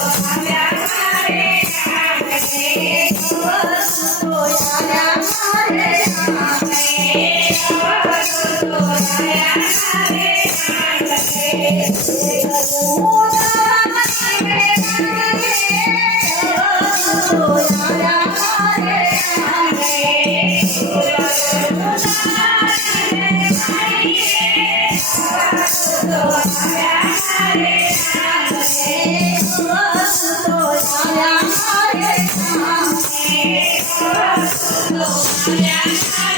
Oh, mulheres.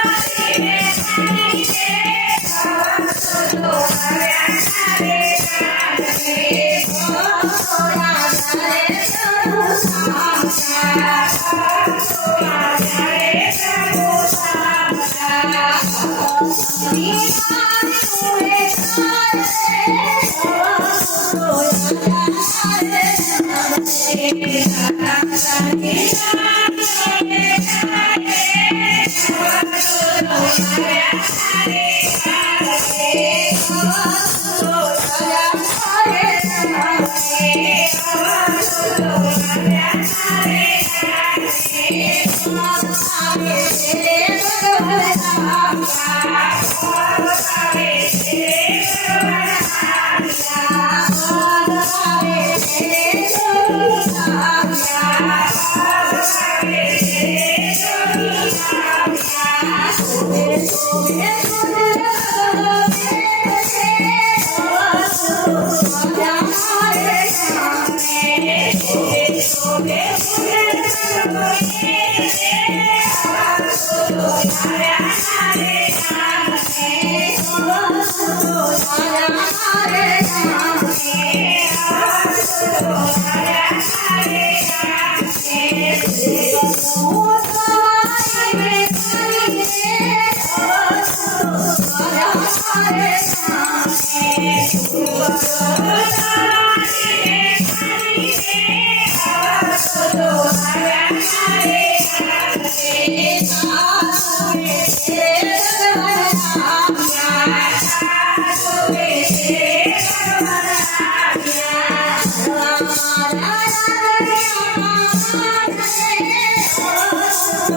Yeah. Yeah.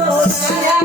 Yeah.